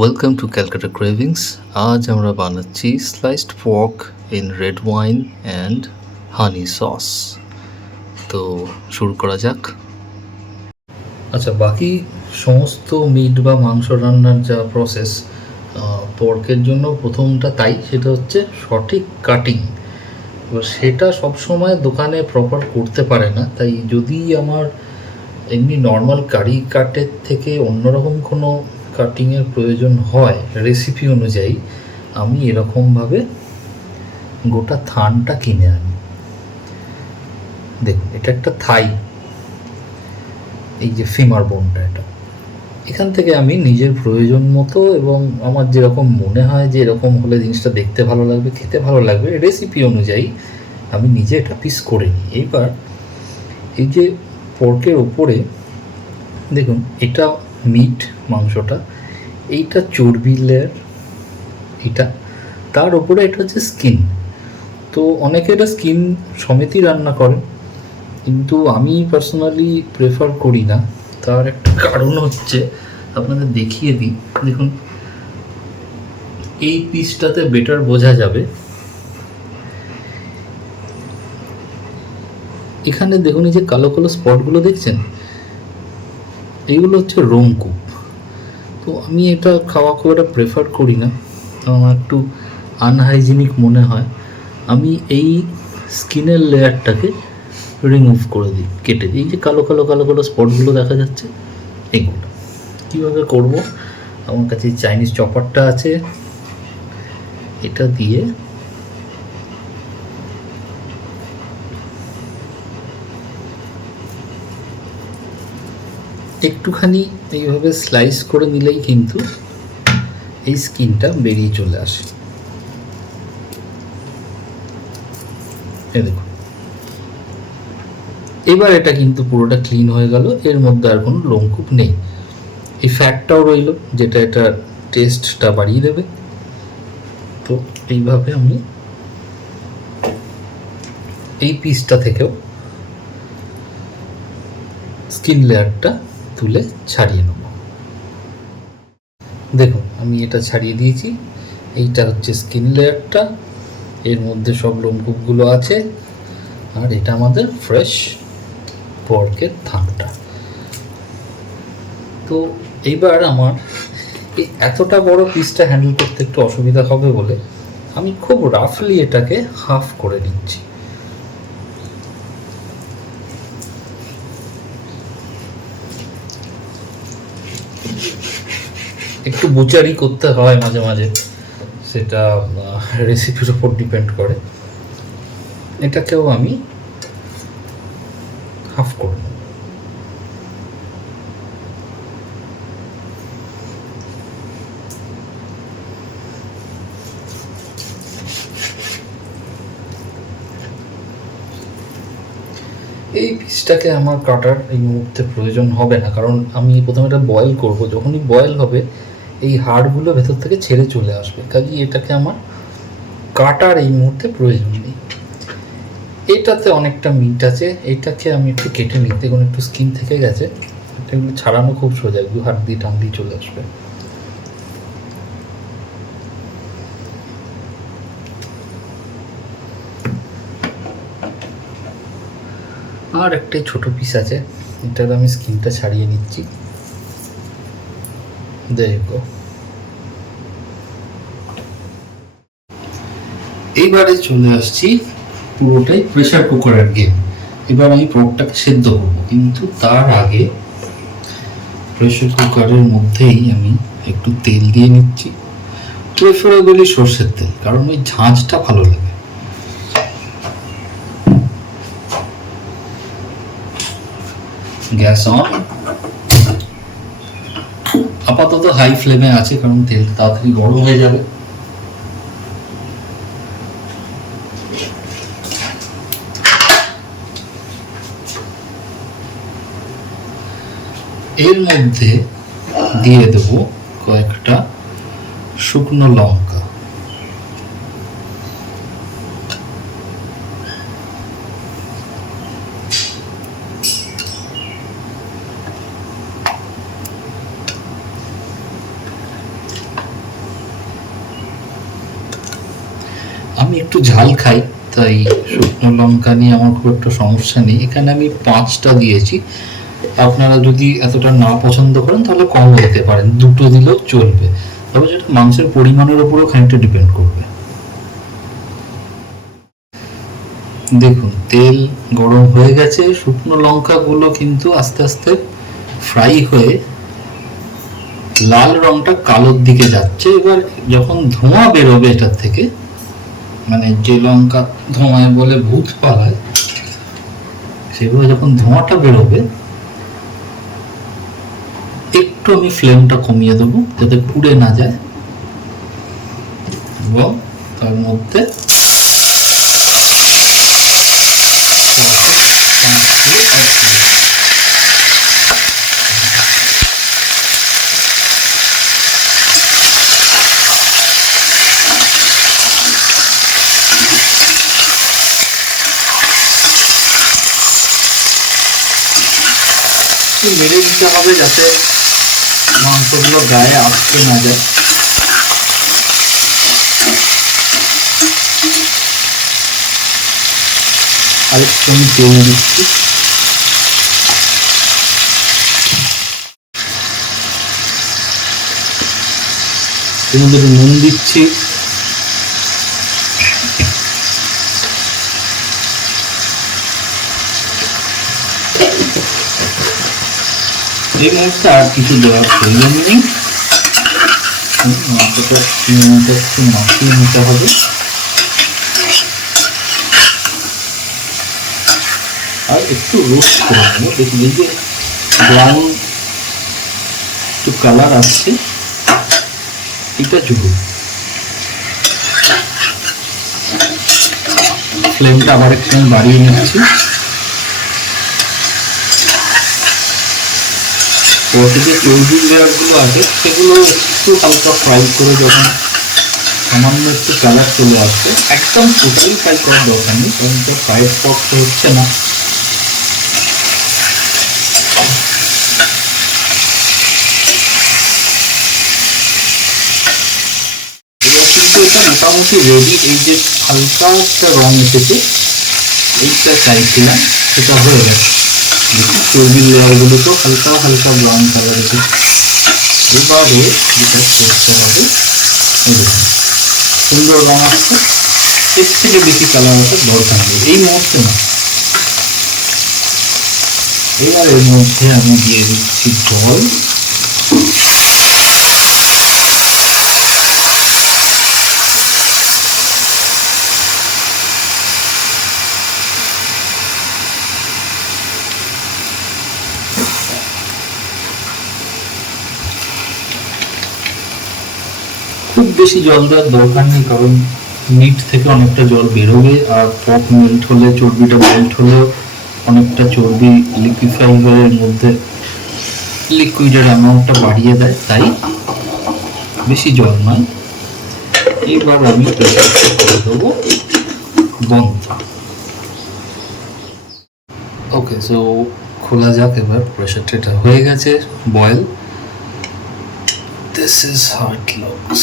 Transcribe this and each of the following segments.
Welcome to Calcutta cravings. আজ আমরা বানাচ্ছি sliced pork in red wine and honey sauce. তো শুরু করা যাক। আচ্ছা, বাকি সমস্ত মিট বা মাংস রান্নার যা প্রসেস পর্কের জন্য প্রথমটা তাই, সেটা হচ্ছে সঠিক কাটিং। এবার সেটা সবসময় দোকানে প্রপার করতে পারে না, তাই যদি আমার এমনি নর্মাল কারি কাটের থেকে অন্যরকম কোনো কাটিংয়ের প্রয়োজন হয় রেসিপি অনুযায়ী, আমি এরকমভাবে গোটা থানটা কিনে আনি। দেখুন, এটা একটা থাই, এই যে ফিমার বোনটা, এটা এখান থেকে আমি নিজের প্রয়োজন মতো এবং আমার যেরকম মনে হয় যে এরকম হলে জিনিসটা দেখতে ভালো লাগবে, খেতে ভালো লাগবে, রেসিপি অনুযায়ী আমি নিজে এটা পিস করে নিই। এইবার এই যে পর্কের ওপরে দেখুন, এটা মিট মাংসটা, এইটা চর্বির লেয়ার, এটা তার উপরে এটা হচ্ছে স্কিন। তো অনেকে এটা স্কিন সমেতই রান্না করেন, কিন্তু আমি পার্সোনালি প্রেফার করি না। তার একটা কারণ হচ্ছে, আপনাদের দেখিয়ে দিই। দেখুন, এই পিসটাতে বেটার বোঝা যাবে। এখানে দেখুন, এই যে কালো কালো স্পটগুলো দেখছেন, এইগুলো হচ্ছে রোমকূপ। তো আমি এটা খাওয়া খুব একটা প্রেফার করি না, আমার একটু আনহাইজিনিক মনে হয়। আমি এই স্কিনের লেয়ারটাকে রিমুভ করে দিই, কেটে দিই। এই যে কালো কালো কালো কালো স্পটগুলো দেখা যাচ্ছে, এগুলো কীভাবে করব, আমার কাছে চাইনিজ চপারটা আছে, এটা দিয়ে একটুখানি এইভাবে স্লাইস করে নিলেই কিন্তু এই স্কিনটা বেরিয়ে চলে আসে। দেখুন, এবার এটা কিন্তু পুরোটা ক্লিন হয়ে গেল, এর মধ্যে আর কোনো লোমকূপ নেই। এই ফ্যাটটাও রইল, যেটা এটা টেস্টটা বাড়িয়ে দেবে। তো এইভাবে আমি এই পিসটা থেকেও স্কিন লেয়ারটা তুলে ছাড়িয়ে নেব। দেখুন, আমি এটা ছাড়িয়ে দিয়েছি। এইটা হচ্ছে স্কিন লেয়ারটা, এর মধ্যে সব লোমকূপগুলো আছে, আর এটা আমাদের ফ্রেশ পর্কের থানটা। তো এইবার আমার এই এতটা বড় পিসটা হ্যান্ডেল করতে একটু অসুবিধা হবে বলে আমি খুব রাফলি এটাকে হাফ করে নিচ্ছি। একটু বুচারি করতে হয় মাঝে মাঝে, সেটা রেসিপির উপর ডিপেন্ড করে। এটাকেও আমি হাফ করে নেব। এই পিসটাকে আমার কাটার এই মুহূর্তে প্রয়োজন হবে না, কারণ আমি প্রথমে এটা বয়েল করব। যখনই বয়েল হবে এই হাড়গুলো ভেতর থেকে ছেড়ে চলে আসবে, কাজেই এটাকে আমার কাটার এই মুহূর্তে প্রয়োজন নেই। এটাতে অনেকটা মিট আছে, এটাকে আমি একটু কেটে নিই। দেখুন, একটু স্কিন থেকে গেছে, এগুলো ছাড়ানো খুব সোজা, একটু হাত দিয়ে টান দিয়ে চলে আসবে। আর একটাই ছোট পিস আছে, এটার আমি স্কিনটা ছাড়িয়ে নিচ্ছি। দেখো, এইবারে চলে আসছি পুরোটাই প্রেসার কুকারের গেম। এবার আমি পর্কটাকে সেদ্ধ করবো, কিন্তু তার আগে প্রেসার কুকারের মধ্যেই আমি একটু তেল দিয়ে নিচ্ছি, প্রেফারেবলি সর্ষের তেল, কারণ ওই ঝাঁঝটা ভালো লাগে। গ্যাস অন, আপাতত হাই ফ্লেমে আছে, কারণ তেল তাড়াতাড়ি গরম হয়ে যাবে। এর মধ্যে দিয়ে দেব কয়েকটা শুকনো লঙ্কা, আমি একটু ঝাল খাই, তাই শুকনো লঙ্কা নিয়ে আমার খুব একটা সমস্যা নেই। এখানে আমি 5টা দিয়েছি। আপনারা যদি এতটা না পছন্দ করেন তাহলে কম দিতে পারেন, 2টো দিলেও চলবে। তবে যেটা মাংসের পরিমাণের উপরেও খানিকটা ডিপেন্ড করবে। দেখুন তেল গরম হয়ে গেছে, শুকনো লঙ্কাগুলো কিন্তু আস্তে আস্তে ফ্রাই হয়ে লাল রংটা কালোর দিকে যাচ্ছে। এবার যখন ধোঁয়া বেরোবে এটার থেকে, মানে যে লঙ্কা ধোঁয়ায় বলে ভূত পালায়, সেগুলো যখন ধোঁয়াটা বেরোবে একটু আমি ফ্লেমটা কমিয়ে দেবো যাতে পুড়ে না যায়, এবং তার মধ্যে মেরে দিতে হবে যাতে মাংসগুলো গায়ে আটকে না যায়। আরেকটু আমি তেল দিচ্ছি। এর মধ্যে নুন দিচ্ছি, এই মুহূর্তে আর কিছু দেওয়ার প্রয়োজন নেই। মাংসটা একটু মাখিয়ে নিতে হবে। আর একটু রোস্ট করে নেবো। দেখুন এই যে ব্রাউন একটু কালার আসছে, এটা জুড়ে ফ্লেমটা আবার একটু বাড়িয়ে নিচ্ছি। পরে যে চর্বির লেয়ারগুলো আছে সেগুলো একটু হালকা ফ্রাই করে যখন সামান্য একটু কালার চলে আসবে, একদম টোটালি ফ্রাই করার দরকার নেই, কারণ তো ফ্রাইড পক তো হচ্ছে না। মোটামুটি রেডি। এই যে হালকা একটা রং এসেছে, এইটা চাইছিলাম, সেটা হয়ে গেছে। চর্বির লেয়ারগুলো তো হালকা হালকা ব্রাউন কালার এসেছে। এবারে যেটা করতে হবে, সুন্দর রং আসছে, এর থেকে বেশি কালার আসার দরকার নেই এই মুহূর্তে না। এবার এর মধ্যে আমি দিয়ে দিচ্ছি জল। খুব বেশি জল দেওয়ার দরকার নেই, কারণ মিট থেকে অনেকটা জল বেরোবে, আর পক মেল্ট হলে, চর্বিটা মেল্ট হলেও অনেকটা চর্বি লিকুইফাই হয়ে এর মধ্যে লিকুইডের অ্যামাউন্টটা বাড়িয়ে দেয়, তাই বেশি জল নয়। এবার আমি প্রেসারটা করে দেবো বন্ধ। ওকে, সো খোলা যাক এবার। প্রেসারটা এটা হয়ে গেছে boil. This is how it looks.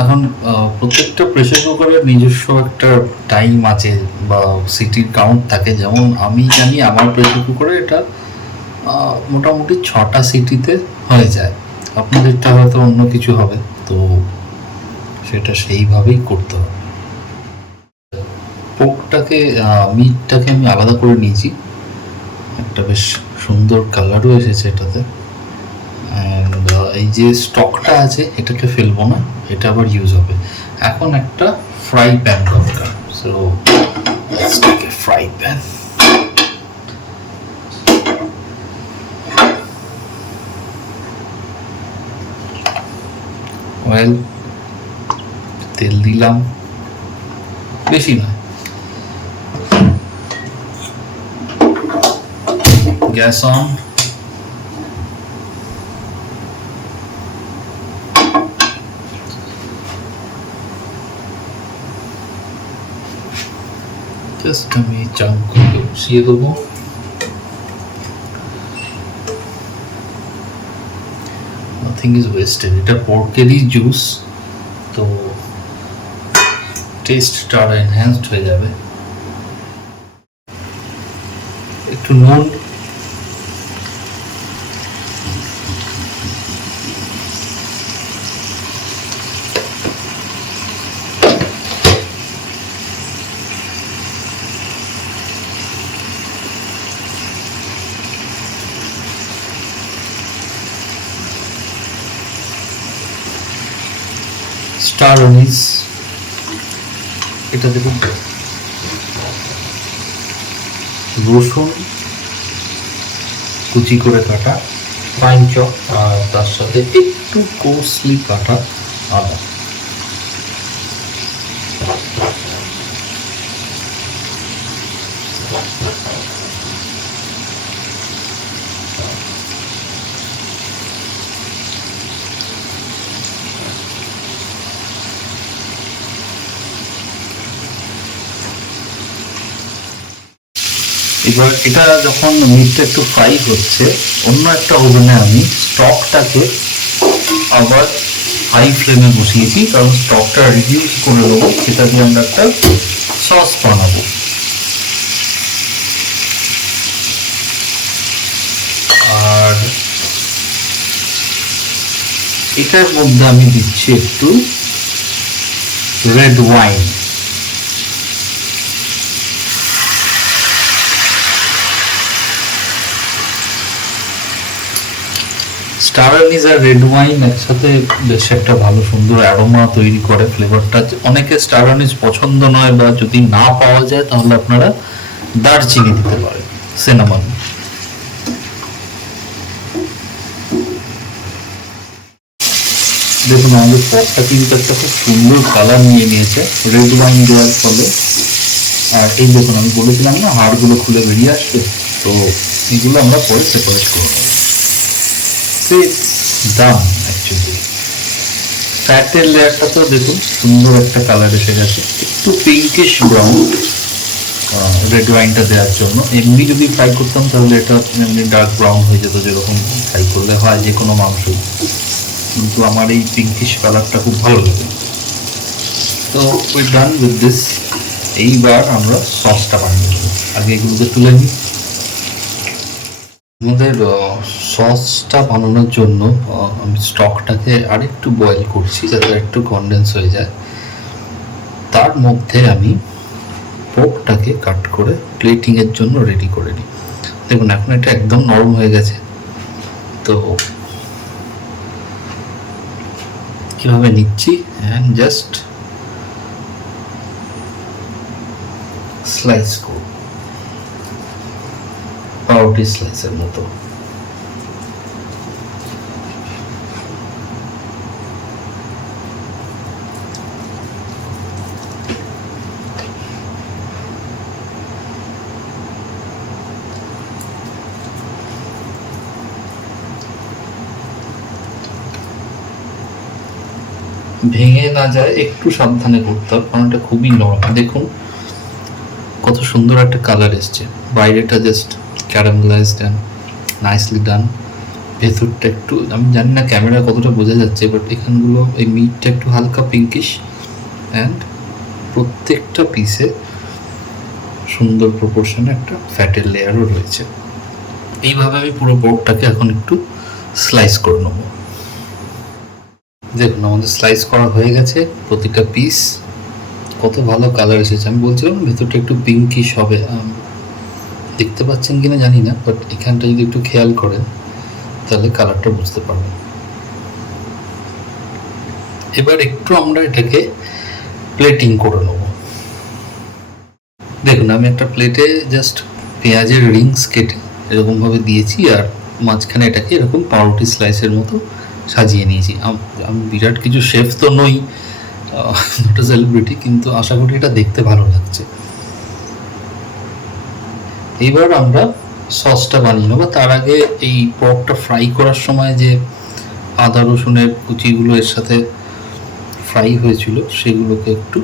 এখন প্রত্যেকটা প্রেসার কুকারের নিজস্ব একটা টাইম আছে বা সিটির কাউন্ট থাকে। যেমন আমি জানি আমার প্রেসার কুকারে এটা মোটামুটি 6টা সিটিতে হয়ে যায়। আপনাদেরটা হয়তো অন্য কিছু হবে, তো সেটা সেইভাবেই করতে হবে। পোকটাকে মিটটাকে আমি আলাদা করে নিয়েছি, একটা বেশ সুন্দর কালারও এসেছে এটাতে। অ্যান্ড এই যে স্টকটা আছে এটাকে ফেলবো না, এটা আবার ইউজ হবে। এখন একটা ফ্রাই প্যান দরকার, so let's take a fry pan. Oil, তেল দিলাম, বেশি নয়। Gas on. জাস্ট আমি চাংগুলো বসিয়ে দেবো। নাথিং ইজ ওয়েস্টেড, এটা পর্কেরই জুস, তো টেস্টটা আরো এনহ্যান্সড হয়ে যাবে। একটু নুন, স্টার অনিস, এটা দেখুন রসুন কুচি করে কাটা, ফাইন চপ, আর তার সাথে একটু কোর্সলি কাটা আদা। এবার এটা যখন মিটটা একটু ফ্রাই হচ্ছে, অন্য একটা ওভেনে আমি স্টকটাকে আবার হাই ফ্লেমে বসিয়েছি, কারণ স্টকটা রিডিউস করে দেবো, সেটা দিয়ে আমরা একটা সস বানাবো। আর এটার মধ্যে আমি দিচ্ছি একটু রেড ওয়াইন। স্টার অ্যানিস আর রেড ওয়াইন একসাথে বেশ একটা ভালো সুন্দর অ্যারোমা তৈরি করে। ফ্লেভারটা অনেকে স্টার অ্যানিস পছন্দ নয়, বা যদি না পাওয়া যায় তাহলে আপনারা দারচিনি দিতে পারেন, সিনামন। দেখুন আমাদের পপটা কিন্তু একটা খুব সুন্দর কালার নিয়ে নিয়েছে রেড ওয়াইন দেওয়ার ফলে। আর এই দেখুন আমি বলেছিলাম না হাড়গুলো খুলে বেরিয়ে আসবে, তো এগুলো আমরা পরে সেপারেট করবো। দাম অ্যাকচুয়ালি ফ্যাটের লেয়ারটা তো দেখুন সুন্দর একটা কালার এসে গেছে, একটু পিঙ্কিশ ব্রাউন রেড ওয়াইনটা দেওয়ার জন্য। এমনি যদি ফ্রাই করতাম তাহলে এটা এমনি ডার্ক ব্রাউন হয়ে যেত, যেরকম ফ্রাই করলে হয় যে কোনো মাংস, কিন্তু আমার এই পিঙ্কিশ কালারটা খুব ভালো লাগে। তো উই ডান উইথ দিস। এইবার আমরা সসটা বানিয়ে নেব। আগে এগুলোকে তুলে নিই। আমাদের সসটা বানানোর জন্য আমি স্টকটাকে আরেকটু বয়েল করছি যাতে একটু কনডেন্স হয়ে যায়। তার মধ্যে আমি পোকটাকে কাট করে প্লেটিংয়ের জন্য রেডি করে নিই। দেখুন এখন এটা একদম নরম হয়ে গেছে, তো কিভাবে নিচ্ছি, অ্যান্ড জাস্ট স্লাইস করব পাউরুটি স্লাইসের মতো। ভেঙে না যায় একটু সাবধানে করতে হবে, কারণ এটা খুবই নরম। দেখুন কত সুন্দর একটা কালার এসছে, বাইরেটা জাস্ট ক্যারামেলাইজড অ্যান্ড নাইসলি ডান। ভেতরটা একটু, আমি জানি না ক্যামেরা কতটা বোঝা যাচ্ছে, বাট এখানগুলো এই মিটটা একটু হালকা পিঙ্কিশ, অ্যান্ড প্রত্যেকটা পিসে সুন্দর প্রপোর্শনে একটা ফ্যাটের লেয়ারও রয়েছে। এইভাবে আমি পুরো পোর্কটাকে এখন একটু স্লাইস করে নেব। দেখুন আমাদের স্লাইস করা হয়ে গেছে, প্রতিটা পিস কত ভালো কালার এসেছে। আমি বলছিলাম ভেতরটা একটু পিঙ্কিশ হবে, দেখতে পাচ্ছেন কিনা জানি না, বাট এখানটা যদি একটু খেয়াল করেন তাহলে কালারটা বুঝতে পারবেন। এবার একটু আমরা এটাকে প্লেটিং করে নেব। দেখুন আমি একটা প্লেটে জাস্ট পেঁয়াজের রিংস কেটে এরকমভাবে দিয়েছি, আর মাঝখানে এটাকে এরকম পাউরুটি স্লাইসের মতো সাজিয়ে নিয়েছি। আমি বিরাট কিছু শেফ তো নই, নট আ সেলিব্রিটি, কিন্তু আশা করি এটা দেখতে ভালো লাগছে। এবার আমরা সসটা বানিয়ে নেবো। তার আগে এই পর্কটা ফ্রাই করার সময় যে আদা রসুনের কুচিগুলো এর সাথে ফ্রাই হয়েছিল সেগুলোকে একটু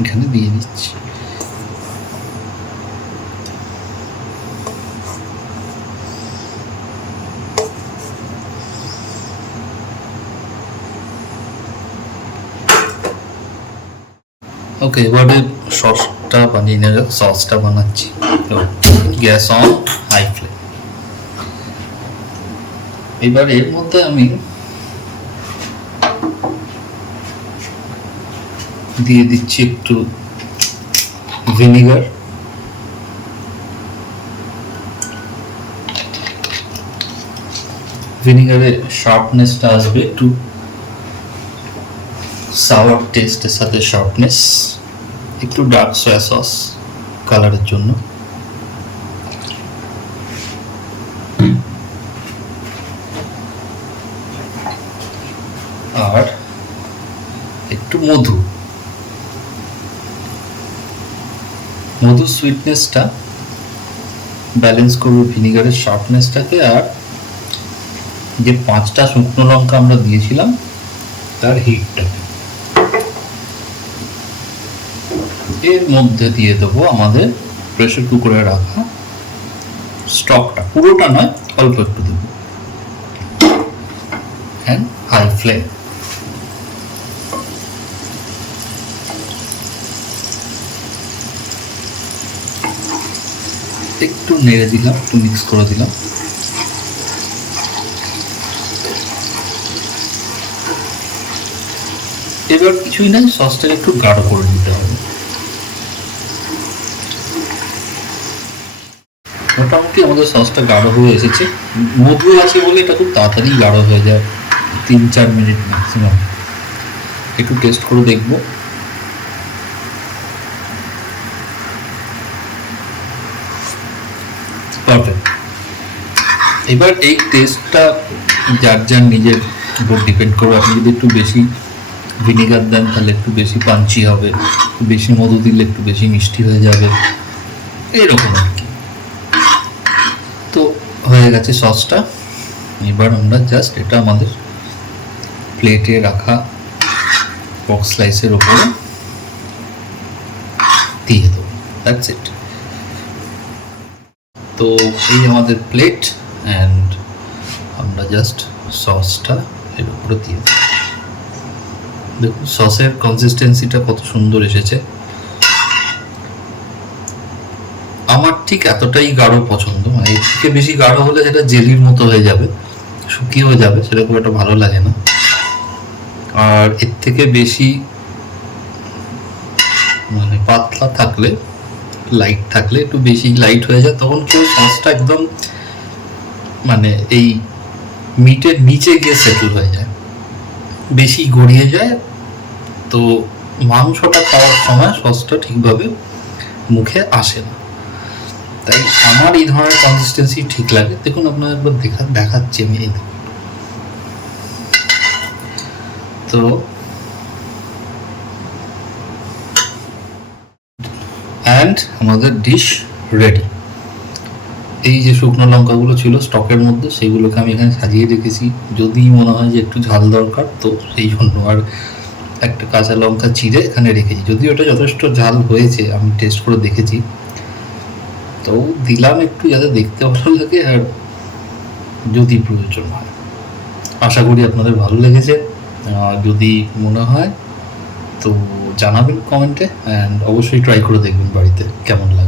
এখানে দিয়ে দিচ্ছি। ওকে, এবারে সসটা বানিয়ে নেওয়া যাক। সসটা বানাচ্ছি, তো গ্যাস অন, হাই ফ্লেম। এবার এর মধ্যে আমি দিয়ে দিচ্ছি একটু ভিনিগার। ভিনিগারে শার্পনেসটা আসবে, একটু সাওয়ার টেস্টের সাথে শার্পনেস। একটু ডার্ক সয়া সস কালারের জন্য, আর একটু মধু। মধুর সুইটনেসটা ব্যালেন্স করবে ভিনিগারের শার্পনেসটাকে, আর যে 5টা শুকনো লঙ্কা আমরা দিয়েছিলাম তার হিটটাকে। এর মধ্যে দিয়ে দেবো আমাদের প্রেসার কুকারে রাখা স্টকটা, পুরোটা নয়, অল্প একটু দেবো। And high flame. একটু নেড়ে দিলাম, একটু মিক্স করে দিলাম। এবার কিছুই নাই, সসটাকে একটু গাঢ় করে নিতে হবে। মোটামুটি আমাদের সসটা গাঢ় হয়ে এসেছে। মধু আছে বলে এটা খুব তাড়াতাড়ি গাঢ় হয়ে যায়, 3-4 মিনিট ম্যাক্সিমাম। একটু টেস্ট করে দেখব। পারফেক্ট। এবার এই টেস্টটা যার যার নিজের উপর ডিপেন্ড করবে। আপনি যদি একটু বেশি ভিনিগার দেন তাহলে একটু বেশি পাঞ্চি হবে, একটু বেশি মধু দিলে একটু বেশি মিষ্টি হয়ে যাবে, এরকম আর কি। তো হয়ে গেছে সসটা। এবার আমরা জাস্ট এটা আমাদের প্লেটে রাখা পক স্লাইসের ওপরে দিয়ে দেবো। That's it. তো এই আমাদের প্লেট, অ্যান্ড আমরা জাস্ট সসটা এর উপরে দিয়ে দেবো। দেখুন সসের কনসিস্টেন্সিটা কত সুন্দর এসেছে। আমার ঠিক এতটাই গাঢ় পছন্দ, মানে এর থেকে বেশি গাঢ় হলে সেটা জেলির মতো হয়ে যাবে, শুকিয়েও যাবে, সেটা খুব একটা ভালো লাগে না। আর এর থেকে বেশি মানে পাতলা থাকলে, লাইট থাকলে, একটু বেশি লাইট হয়ে যায়, তখন কেউ সসটা একদম মানে এই মিটের নিচে গিয়ে সেটেল হয়ে যায়, বেশি গড়িয়ে যায়, তো মাংসটা খাওয়ার সময় সসটা ঠিকভাবে মুখে আসে না। তাই আমার এই ধরনের কনসিস্টেন্সি ঠিক লাগে। দেখুন আপনার একবার দেখাচ্ছি আমি এই। তো অ্যান্ড আমাদের ডিশ রেডি। এই যে শুকনো লঙ্কাগুলো ছিল স্টকের মধ্যে, সেগুলোকে আমি এখানে সাজিয়ে রেখেছি। যদি মনে হয় যে একটু ঝাল দরকার, তো সেই জন্য আর একটা কাঁচা লঙ্কা চিড়ে এখানে রেখেছি। যদিও ওটা যথেষ্ট ঝাল হয়েছে, আমি টেস্ট করে দেখেছি, তো দিলাম একটু যাতে দেখতে ভালো লাগে আর যদি প্রয়োজন হয়। আশা করি আপনাদের ভালো লেগেছে। যদি মনে হয় তো জানাবেন কমেন্টে, অ্যান্ড অবশ্যই ট্রাই করে দেখবেন বাড়িতে কেমন লাগে।